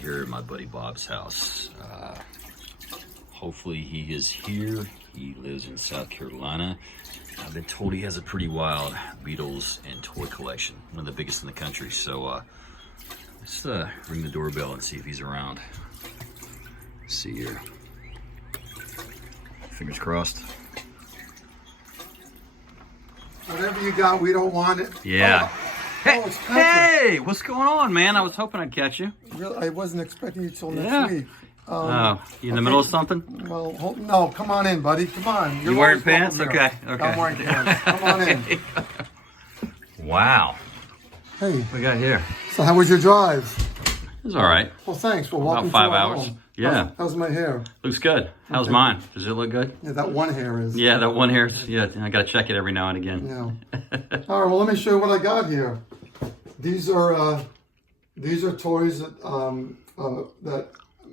here at my buddy Bob's house. Hopefully he is here. He lives in South Carolina. I've been told he has a pretty wild Beatles and toy collection, one of the biggest in the country. So let's ring the doorbell and see if he's around. Let's see here. Fingers crossed. Whatever you got, we don't want it. Yeah. Oh, it's Patrick. Hey, what's going on, man? I was hoping I'd catch you. Really, I wasn't expecting you till next week. You in the middle of something? Well, no, come on in, buddy. Come on. You wearing pants? Okay. I'm wearing pants. Come on in. Wow. Hey. What we got here? So how was your drive? It was all right. Well, thanks. Well, walk About 5 hours. Home. Yeah. How's my hair? Looks good. How's mine? Does it look good? Yeah, that one hair is. Yeah, that one hair. Yeah, I got to check it every now and again. Yeah. All right. Well, let me show you what I got here. These are toys that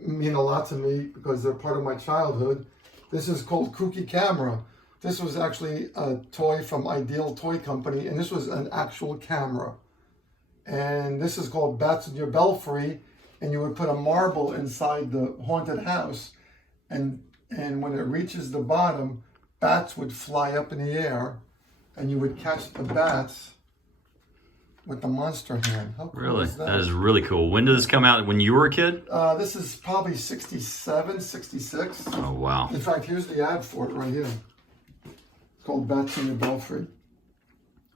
mean a lot to me because they're part of my childhood. This is called Kooky Camera. This was actually a toy from Ideal Toy Company, and this was an actual camera. And this is called Bats in Your Belfry, and you would put a marble inside the haunted house, and when it reaches the bottom, bats would fly up in the air, and you would catch the bats with the monster hand. How cool Really? is that? That is really cool. When did this come out? When you were a kid? This is probably 67, 66. Oh, wow. In fact, here's the ad for it right here. It's called Bats in Your Belfry.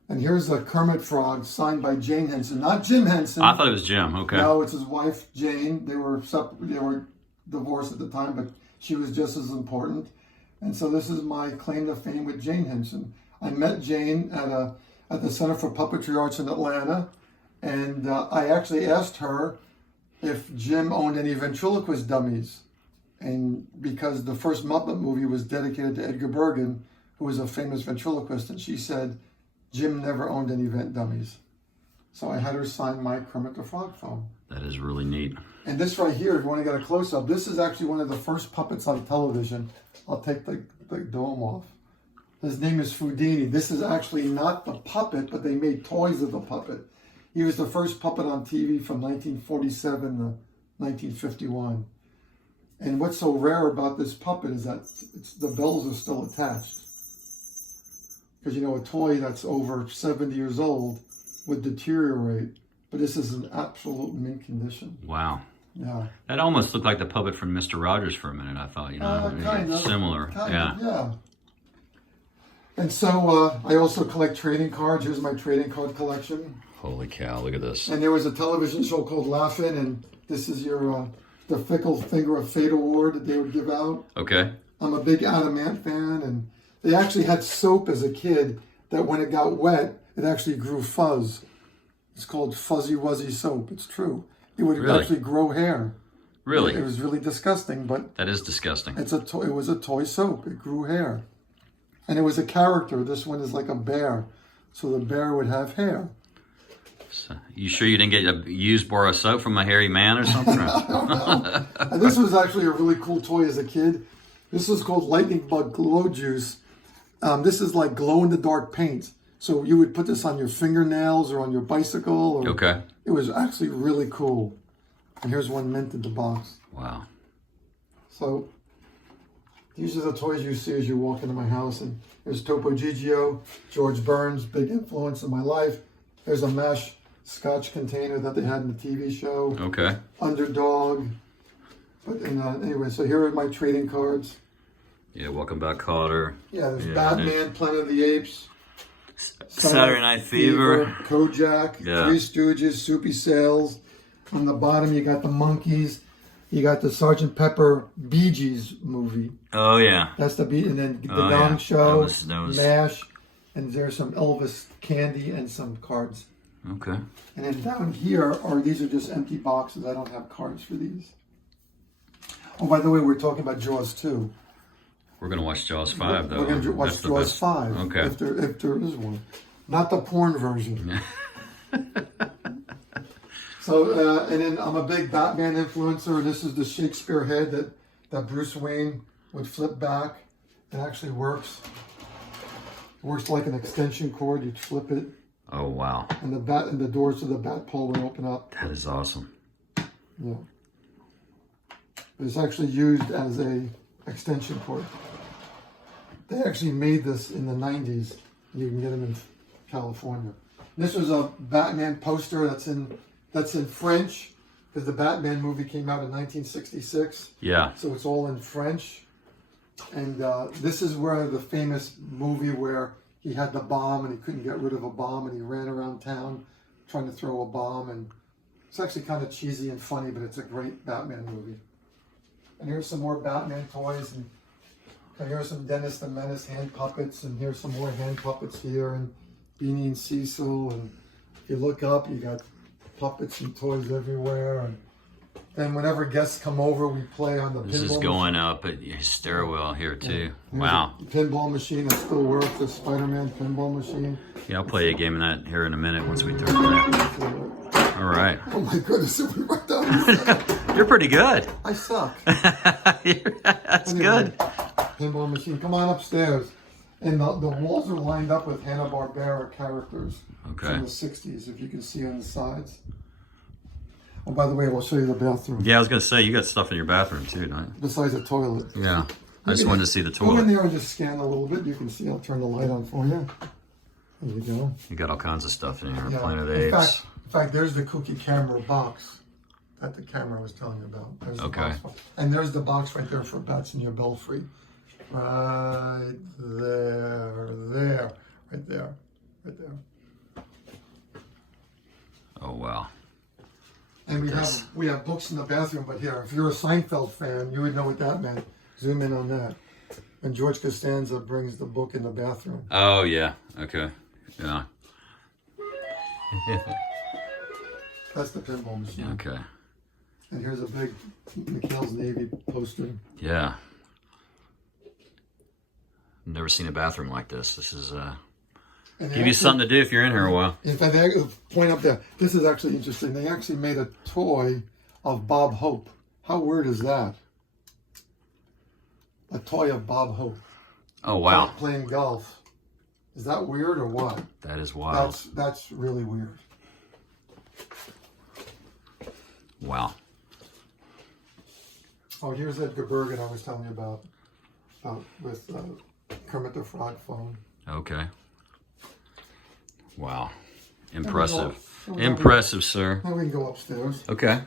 And here's a Kermit Frog signed by Jane Henson, not Jim Henson. I thought it was Jim. Okay. No, it's his wife, Jane. They were divorced at the time, but she was just as important. And so this is my claim to fame with Jane Henson. I met Jane at the Center for Puppetry Arts in Atlanta, and I actually asked her if Jim owned any ventriloquist dummies, and because the first Muppet movie was dedicated to Edgar Bergen, who was a famous ventriloquist, and she said Jim never owned any vent dummies. So I had her sign my Kermit the Frog phone. That is really neat. And this right here, if you want to get a close-up, this is actually one of the first puppets on television. I'll take the dome off. His name is Foodini. This is actually not the puppet, but they made toys of the puppet. He was the first puppet on TV from 1947 to 1951. And what's so rare about this puppet is that the bells are still attached. Because, you know, a toy that's over 70 years old would deteriorate. But this is in absolute mint condition. Wow. Yeah. That almost looked like the puppet from Mr. Rogers for a minute, I thought, Kind of. Similar. Yeah. And so I also collect trading cards. Here's my trading card collection. Holy cow, look at this. And there was a television show called Laugh-In, and this is the Fickle Finger of Fate award that they would give out. Okay. I'm a big Adam Ant fan, and they actually had soap as a kid that when it got wet, it actually grew fuzz. It's called Fuzzy Wuzzy soap. It's true. It would actually grow hair. Really? It was really disgusting, but that is disgusting. it was a toy soap. It grew hair. And it was a character. This one is like a bear. So the bear would have hair. So, you sure you didn't get a used bar of soap from a hairy man or something? I don't know. And this was actually a really cool toy as a kid. This is called Lightning Bug Glow Juice. This is like glow-in-the-dark paint. So you would put this on your fingernails or on your bicycle. Okay. It was actually really cool. And here's one mint in the box. Wow. So these are the toys you see as you walk into my house. And there's Topo Gigio, George Burns, big influence in my life. There's a mesh scotch container that they had in the TV show. Okay. Underdog. But anyway, so here are my trading cards. Yeah, Welcome Back, Kotter. Yeah, there's Batman, Planet of the Apes. Saturday Night Fever. Kojak, Three Stooges, Soupy Sales. On the bottom, you got the Monkees. You got the Sgt. Pepper Bee Gees movie. Oh, yeah. That's the beat. And then the Gong Show, that was... MASH. And there's some Elvis candy and some cards. Okay. And then down here, these are just empty boxes. I don't have cards for these. Oh, by the way, we're talking about Jaws 2. We're going to watch Jaws 5, though. We're going to watch Jaws 5. Okay. If there is one. Not the porn version. So, and then I'm a big Batman influencer. This is the Shakespeare head that Bruce Wayne would flip back. It actually works. It works like an extension cord. You'd flip it. Oh, wow. And the doors to the bat pole would open up. That is awesome. Yeah. It's actually used as a extension cord. They actually made this in the 90s. You can get them in California. This was a Batman poster that's in French, because the Batman movie came out in 1966. Yeah. So it's all in French. And this is where the famous movie where he had the bomb and he couldn't get rid of a bomb and he ran around town trying to throw a bomb. And it's actually kind of cheesy and funny, but it's a great Batman movie. And here's some more Batman toys. And here's some Dennis the Menace hand puppets. And here's some more hand puppets here. And Beanie and Cecil. And if you look up, you got puppets and toys everywhere. And then whenever guests come over, we play on the pinball This is going up at your stairwell here too. Yeah. Wow. The pinball machine that still works, the Spider-Man pinball machine. Yeah, I'll play a game of that here in a minute once we throw it back. All right. Oh my goodness, it went right down. You're pretty good. I suck. That's Anyway, good. Pinball machine. Come on upstairs. And the walls are lined up with Hanna-Barbera characters from the 60s, if you can see on the sides. Oh, by the way, I'll show you the bathroom. Yeah, I was going to say, you got stuff in your bathroom too, don't you? Besides the toilet. Yeah. I just wanted to see the Go in toilet. there and just scan a little bit. You can see. I'll turn the light on for you. There you go. You got all kinds of stuff in here. Yeah. Planet In Apes. fact, there's the cookie camera box that the camera was telling you about. There's the Okay. box. And there's the box right there for bats in your belfry. Right there. Right there. Oh, wow. And we have books in the bathroom, but here, if you're a Seinfeld fan, you would know what that meant. Zoom in on that. And George Costanza brings the book in the bathroom. Oh, yeah. Okay. Yeah. That's the pinball machine. Okay. And here's a big McHale's Navy poster. Yeah. Never seen a bathroom like this. This is give you something to do if you're in here a while. In fact, point up there. This is actually interesting. They actually made a toy of Bob Hope. How weird is that? A toy of Bob Hope. Oh, wow. Playing golf. Is that weird or what? That is wild. That's really weird. Wow. Oh, here's Edgar Bergen I was telling you about with Kermit the Frog phone. Okay. Wow. Impressive. Now Impressive, sir. we can go upstairs. Okay.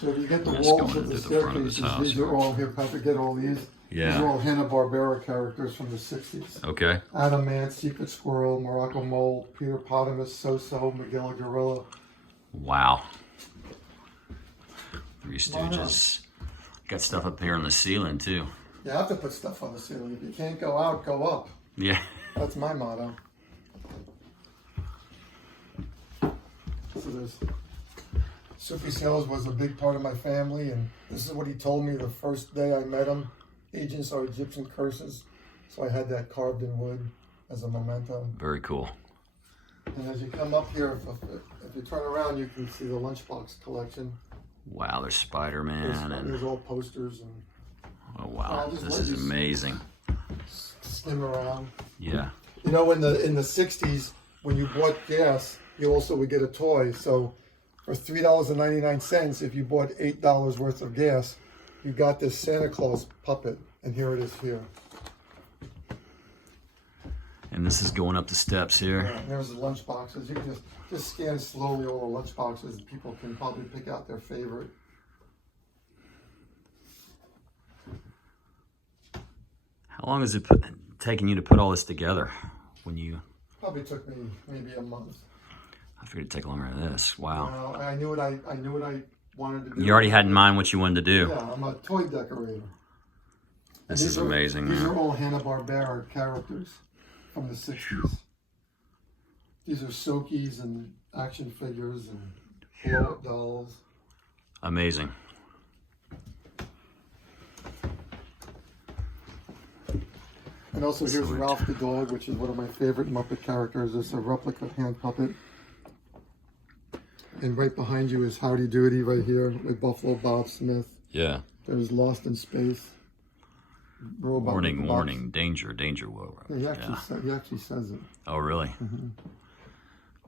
So if you get the Let's walls go of the into the front of his staircases, house these are all here. Patrick, get all these. Yeah. These are all Hanna-Barbera characters from the 60s. Okay. Adam Ant, Secret Squirrel, Morocco Mole, Peter Potamus, So-So, Miguel Gorilla. Wow. Three Stooges. Got stuff up here on the ceiling, too. You have to put stuff on the ceiling. If you can't go out, go up. Yeah. That's my motto. So this Soupy Sales was a big part of my family, and this is what he told me the first day I met him. Agents are Egyptian curses. So I had that carved in wood as a memento. Very cool. And as you come up here, if you turn around, you can see the lunchbox collection. Wow, there's Spider-Man and There's all posters and oh wow, this is amazing. skim around. Yeah. You know, in the 60s, when you bought gas, you also would get a toy. So for $3.99, if you bought $8 worth of gas, you got this Santa Claus puppet, and here it is here. And this is going up the steps here. Yeah, there's the lunch boxes. You can just scan slowly all the lunch boxes, and people can probably pick out their favorite. How long has it taken you to put all this together? When you Probably took me maybe a month. I figured it'd take longer than this. Wow. You know, I knew what I wanted to do. You already had in mind what you wanted to do. Yeah, I'm a toy decorator. This is amazing, These man. are all Hanna-Barbera characters from the 60s. These are Sokies and action figures and blow-up dolls. Amazing. And also here's Sweet. Ralph the dog, which is one of my favorite Muppet characters. It's a replica hand puppet. And right behind you is Howdy Doody right here with Buffalo Bob Smith. Yeah. There's Lost in Space. Robot Warning, with the warning, box. danger, danger. Whoa. He actually says it. Oh, really?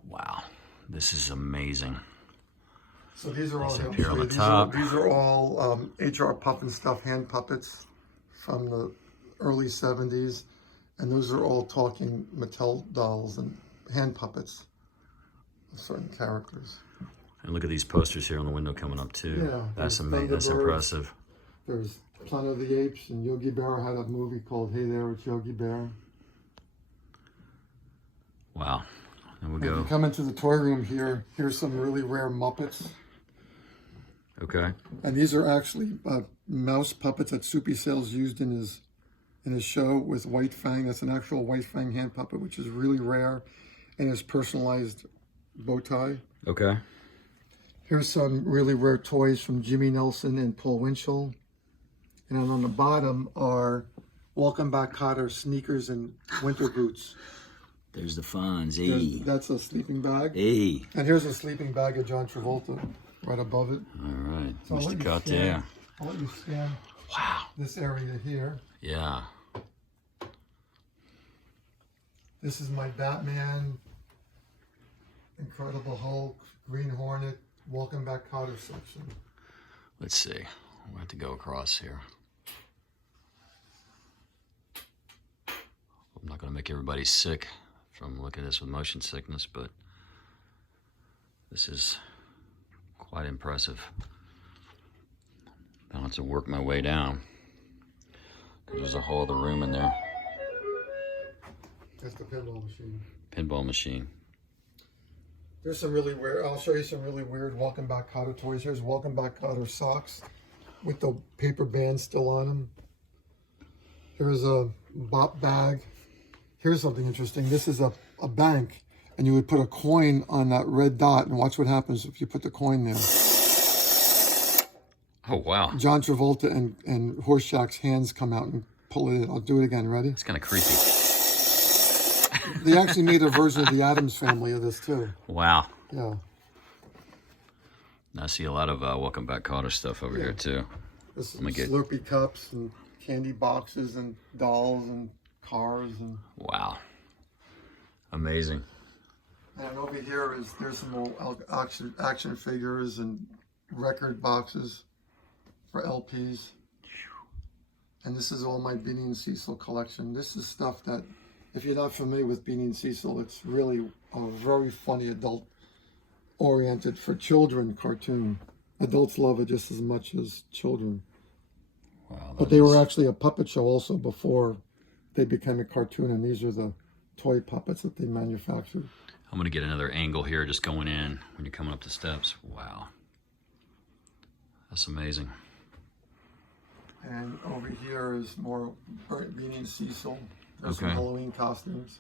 Wow. This is amazing. So these are all Up here on the these top. these are all HR Puffin stuff hand puppets from the early 70s. And those are all talking Mattel dolls and hand puppets of certain characters. And look at these posters here on the window coming up too. Yeah, That's amazing. there's That's Thunderbirds. impressive. There's Planet of the Apes, and Yogi Bear had a movie called Hey There, It's Yogi Bear. Wow. And we'll If you go. come into the toy room here, here's some really rare Muppets. Okay. And these are actually mouse puppets that Soupy Sales used in his show with White Fang. That's an actual White Fang hand puppet, which is really rare, and his personalized bow tie. Okay. Here's some really rare toys from Jimmy Nelson and Paul Winchell. And then on the bottom are Welcome Back Kotter sneakers and winter boots. There's the Fonzie. That's a sleeping bag. Hey. And here's a sleeping bag of John Travolta right above it. All right. So I'll Mr. let you Cut scan- there. I'll let you scan Wow. this area here. Yeah. This is my Batman, Incredible Hulk, Green Hornet, Welcome Back Kotter section. Let's see. We'll have to go across here. I'm not going to make everybody sick from looking at this with motion sickness, but this is quite impressive. I'll have to work my way down. There's a whole other room in there. That's the pinball machine. Pinball machine. There's some really weird, I'll show you some really weird Welcome Back Kotter toys. Here's Welcome Back Kotter socks with the paper band still on them. Here's a bop bag. Here's something interesting. This is a bank, and you would put a coin on that red dot, and watch what happens if you put the coin there. Oh, wow. John Travolta and Horseshack's hands come out and pull it in. I'll do it again. Ready? It's kind of creepy. They actually made a version of the Addams Family of this, too. Wow. Yeah. I see a lot of Welcome Back Kotter stuff over here, too. This Let me get- Slurpee cups and candy boxes and dolls and cars and Wow. Amazing. over here there's some more action figures and record boxes for LPs. And this is all my Beanie and Cecil collection. This is stuff that, if you're not familiar with Beanie and Cecil, it's really a very funny adult-oriented for children cartoon. Adults love it just as much as children. Wow. But they were actually a puppet show also before they became a cartoon, and these are the toy puppets that they manufactured. I'm going to get another angle here just going in when you're coming up the steps. Wow. That's amazing. And over here is more Beanie and Cecil. There's some Okay. Halloween costumes.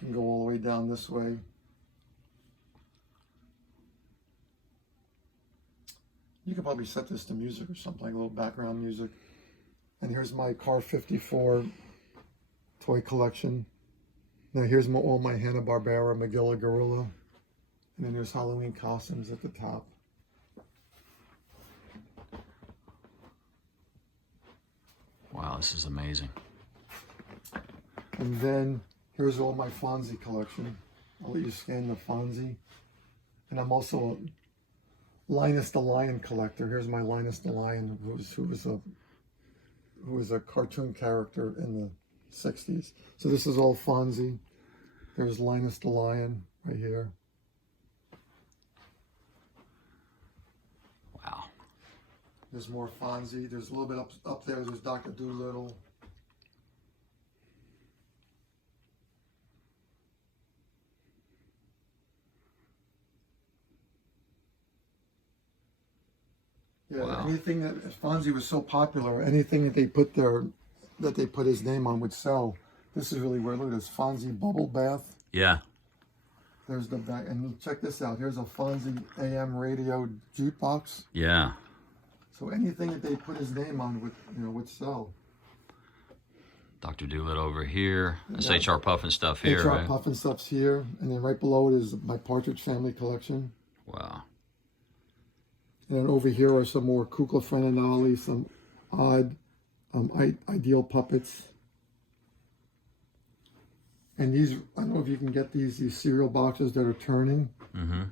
You can go all the way down this way. You could probably set this to music or something, like a little background music. And here's my Car 54 toy collection. Now here's all my Hanna-Barbera, Magilla Gorilla. And then there's Halloween costumes at the top. Wow, this is amazing. And then here's all my Fonzie collection. I'll let you scan the Fonzie. And I'm also a Linus the Lion collector. Here's my Linus the Lion, who was a cartoon character in the 60s. So this is all Fonzie. There's Linus the Lion right here. Wow. There's more Fonzie. There's a little bit up there. There's Dr. Dolittle. Yeah, Wow. anything that Fonzie was so popular, anything that they put his name on would sell. This is really weird. Look at this Fonzie bubble bath. Yeah. There's the back, and check this out. Here's a Fonzie AM radio jukebox. Yeah. So anything that they put his name on would sell. Dr. Doolittle over here. That's Yeah. HR Puffin stuff here, HR right? Puffin stuff's here, and then right below it is my Partridge Family collection. Wow. And then over here are some more Kukla Frenanali, some odd ideal puppets. And these, I don't know if you can get these cereal boxes that are turning. Mm-hmm.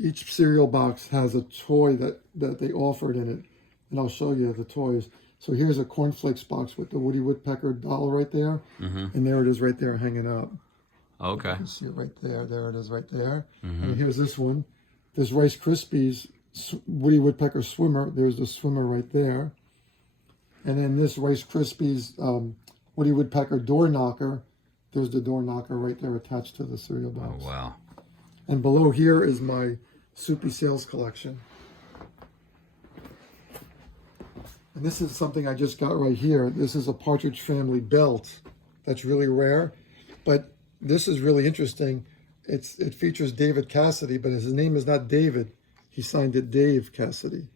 each cereal box has a toy that they offered in it, and I'll show you the toys. So here's a cornflakes box with the Woody Woodpecker doll right there, and there it is right there hanging up. Okay. You can see it right there. There it is right there. And here's this one. This Rice Krispies Woody Woodpecker swimmer. There's the swimmer right there. And then this Rice Krispies Woody Woodpecker door knocker. There's the door knocker right there attached to the cereal box. Oh, wow. And below here is my Soupy Sales collection. And this is something I just got right here. This is a Partridge Family belt. That's really rare. But this is really interesting. It features David Cassidy, but his name is not David. He signed it Dave Cassidy.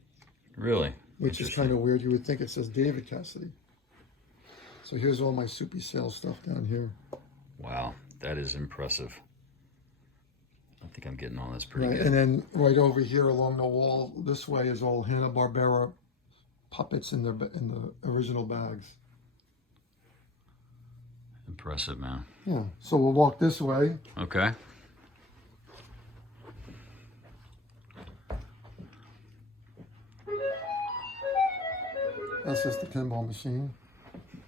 Really? Which is kind of weird. You would think it says David Cassidy. So here's all my Soupy Sales stuff down here. Wow, that is impressive. I think I'm getting all this pretty Right, good. and then right over here along the wall, this way is all Hanna-Barbera puppets in the original bags. Impressive, man. Yeah, so we'll walk this way. Okay. That's just the pinball machine.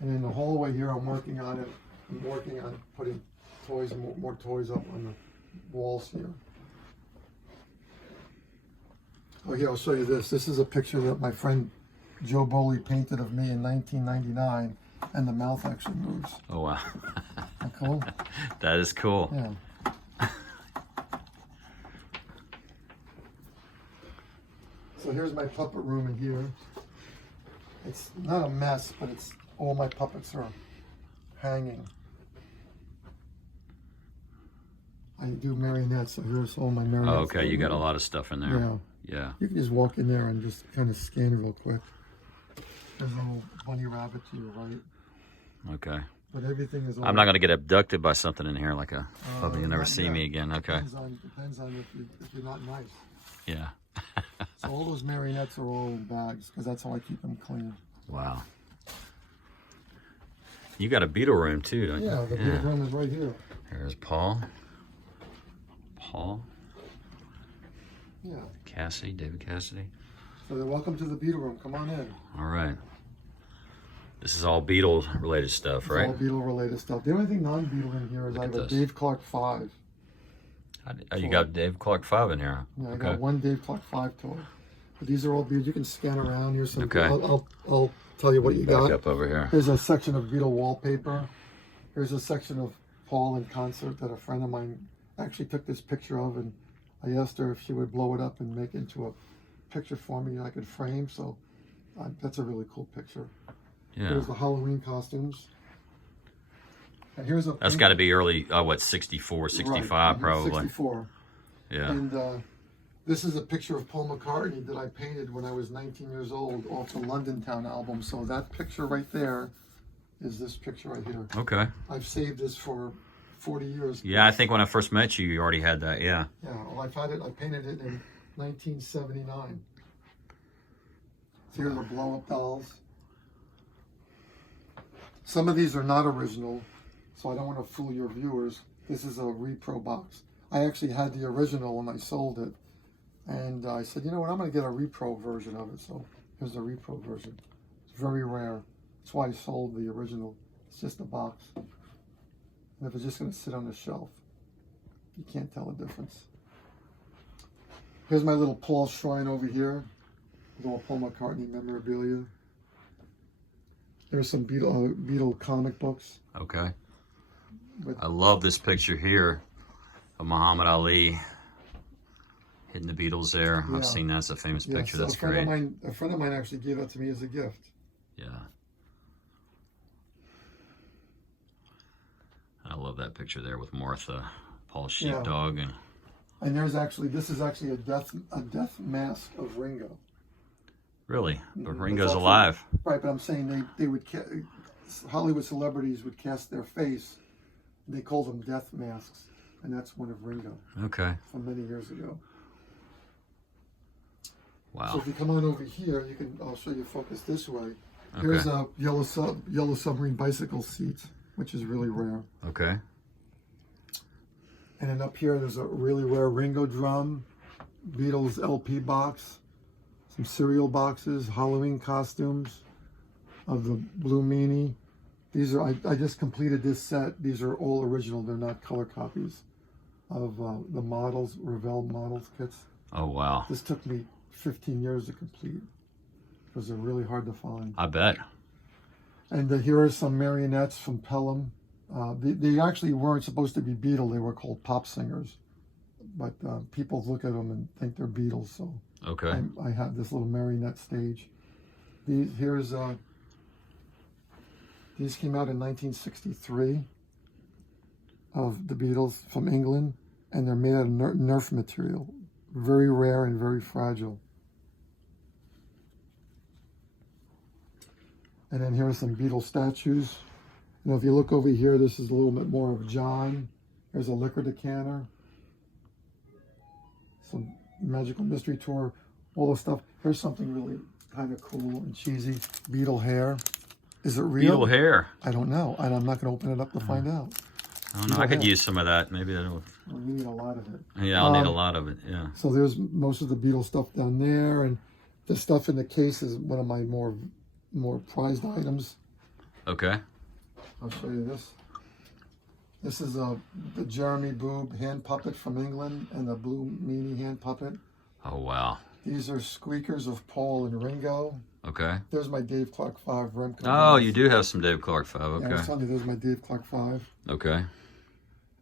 And in the hallway here, I'm working on it. I'm working on putting toys, more toys up on the walls here. Oh, here, I'll show you this. This is a picture that my friend Joe Bowley painted of me in 1999, and the mouth actually moves. Oh, wow. Isn't that cool? That is cool. Yeah. So here's my puppet room in here. It's not a mess, but it's all my puppets are hanging. I do marionettes, so here's all my marionettes. Oh, okay, you got a lot of stuff in there. Yeah. Yeah. You can just walk in there and just kind of scan real quick. There's a little bunny rabbit to your right. Okay. But everything is all... I'm not going to get abducted by something in here like a puppy. You'll never not see yet. me again. Okay. Depends on if you're not nice. Yeah. So all those marionettes are all in bags, because that's how I keep them clean. Wow. You got a Beatle room too, don't you? Yeah, the Beatle room is right here. There's Paul. Paul. Yeah. Cassidy, David Cassidy. So then welcome to the Beatle room. Come on in. All right. This is all Beatle related stuff, It's right? all Beatle related stuff. The only thing non-Beatle in here is Look I at have a this. Dave Clark 5. Oh, you got Dave Clark 5 in here. Yeah, I Okay. got one Dave Clark 5 toy. But these are all Beatles. You can scan around. Here's some. Okay. I'll tell you what you Back got. up over here. Here's a section of Beatle wallpaper. Here's a section of Paul in concert that a friend of mine actually took this picture of, and I asked her if she would blow it up and make it into a picture for me I could frame. So that's a really cool picture. Yeah. Here's the Halloween costumes. And here's a. That's got to be early, what, 64, 65 right, probably. 64. Yeah. And this is a picture of Paul McCartney that I painted when I was 19 years old off the London Town album. So that picture right there is this picture right here. Okay. I've saved this for 40 years. Yeah, I think when I first met you, you already had that. Yeah. Yeah, well, I painted it in 1979. So here's the blow-up dolls. Some of these are not original, so I don't want to fool your viewers. This is a repro box. I actually had the original when I sold it. And I said, you know what, I'm going to get a repro version of it. So here's the repro version. It's very rare. That's why I sold the original. It's just a box. And if it's just going to sit on the shelf, you can't tell the difference. Here's my little Paul shrine over here with all Paul McCartney memorabilia. There's some Beatle comic books. Okay. With, I love this picture here of Muhammad Ali hitting the Beatles there. Yeah. I've seen that. It's a famous yeah, picture. so That's a friend great. A friend of mine actually gave that to me as a gift. Yeah. I love that picture there with Martha, Paul's sheepdog, and And this is actually a death mask of Ringo. really, but It's Ringo's also- alive. Right, but I'm saying they would Hollywood celebrities would cast their face. They called them death masks, and that's one of Ringo Okay. from many years ago. So Wow. if you come on over here, I'll show you focus this way. Here's a yellow submarine bicycle seat, which is really rare. Okay. And then up here, there's a really rare Ringo drum Beatles LP box, some cereal boxes, Halloween costumes of the Blue Meanie. These are, I just completed this set. These are all original. They're not color copies of the models, Revell models kits. Oh, wow. This took me 15 years to complete because they're really hard to find. I bet. And here are some marionettes from Pelham. They actually weren't supposed to be Beatle. They were called pop singers. But people look at them and think they're Beatles. So Okay. I have this little marionette stage. These came out in 1963 of the Beatles from England, and they're made out of Nerf material. Very rare and very fragile. And then here are some Beatles statues. You know, if you look over here, this is a little bit more of John. There's a liquor decanter. Some Magical Mystery Tour, all the stuff. Here's something really kind of cool and cheesy. Beatle hair. Is it real? Beatle hair. I don't know. And I'm not going to open it up to find out. I don't know. I could use some of that. Maybe I don't. Well, we need a lot of it. Yeah, I'll need a lot of it. Yeah. So there's most of the Beatles stuff down there. And the stuff in the case is one of my more prized items. Okay. I'll show you this. This is the Jeremy Boob hand puppet from England and the Blue Meanie hand puppet. Oh, wow. These are squeakers of Paul and Ringo. Okay. There's my Dave Clark 5 Remco. Oh, you do have some Dave Clark 5. Okay. Yeah, I was telling you, there's my Dave Clark 5. Okay.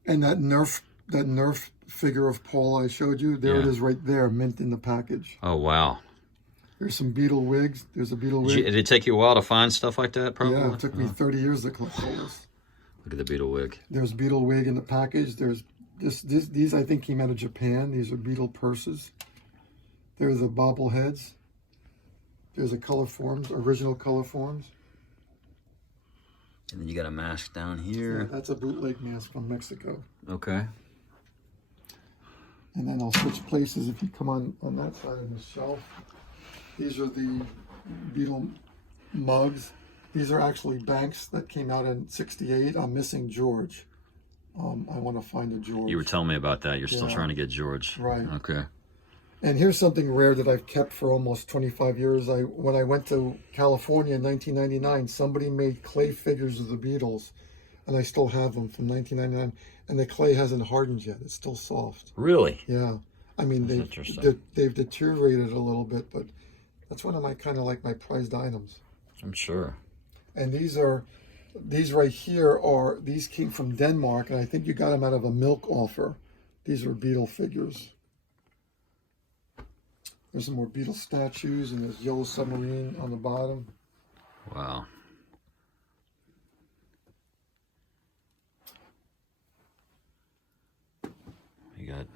And that Nerf figure of Paul I showed you, there it Yeah. is right there, mint in the package. Oh, wow. There's some Beatle wigs. There's a Beatle wig. Did it take you a while to find stuff like that, probably? Yeah, it took me 30 years to collect all this. Look at the Beatle wig. There's Beatle wig in the package. There's these I think came out of Japan. These are Beatle purses. There's the bobbleheads. There's a color forms, original color forms. And then you got a mask down Yeah, here. that's a bootleg mask from Mexico. Okay. And then I'll switch places if you come on that side of the shelf. These are the Beatle mugs. These are actually banks that came out in '68. I'm missing George. I want to find a George. You were telling me about that. You're still Yeah. trying to get George. Right. Okay. And here's something rare that I've kept for almost 25 years. When I went to California in 1999, somebody made clay figures of the Beatles, and I still have them from 1999. And the clay hasn't hardened yet; it's still soft. Really? Yeah, I mean they've deteriorated a little bit, but that's one of my kind of like my prized items. I'm sure. And these right here these came from Denmark, and I think you got them out of a milk offer. These are Beatle figures. There's some more Beatle statues, and there's Yellow Submarine on the bottom. Wow. You got.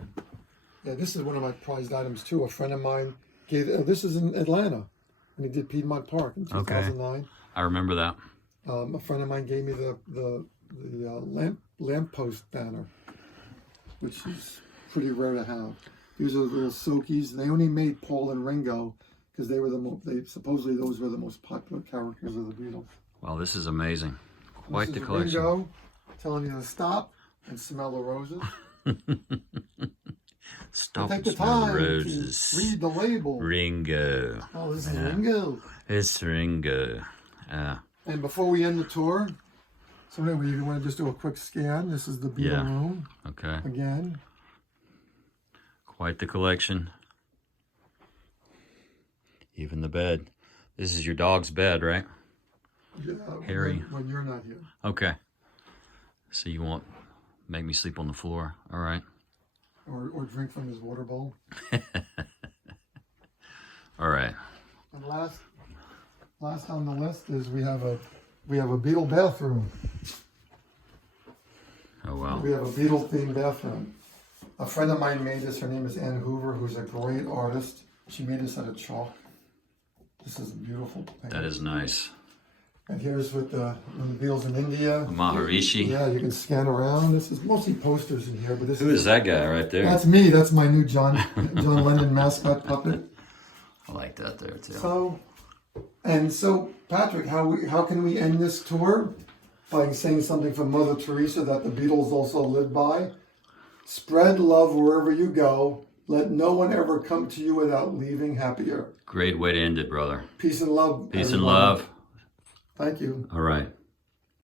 Yeah, this is one of my prized items too. A friend of mine gave. This is in Atlanta, and he did Piedmont Park in 2009. I remember that. A friend of mine gave me the lamppost banner, which is pretty rare to have. These are the little Sokies. They only made Paul and Ringo because they were supposedly those were the most popular characters of the Beatles. Wow, this is amazing. Quite This the is collection. Ringo telling you to stop and smell the roses. Stop Take and the smell the time roses. to read the label. Ringo. Oh, this is Ringo. It's Ringo. And before we end the tour, so anyway, if you want to just do a quick scan, this is the Beatle Yeah. room Okay. again. Quite the collection. Even the bed. This is your dog's bed, right? Yeah, Harry. when you're not here. Okay. So you won't make me sleep on the floor. All right. Or drink from his water bowl. All right. And last on the list is we have a Beatle bathroom. Oh, wow. We have a Beatle themed bathroom. A friend of mine made this. Her name is Ann Hoover, who's a great artist. She made this out of chalk. This is a beautiful painting. That is nice. And here's with the Beatles in India. Maharishi. Yeah, you can scan around. This is mostly posters in here, but this Who is that guy right there? That's me. That's my new John Lennon mascot puppet. I like that there too. So Patrick, how can we end this tour? By saying something from Mother Teresa that the Beatles also lived by. Spread love wherever you go. Let no one ever come to you without leaving happier. Great way to end it, brother. Peace and love. Peace and everyone. love. Thank you. All right.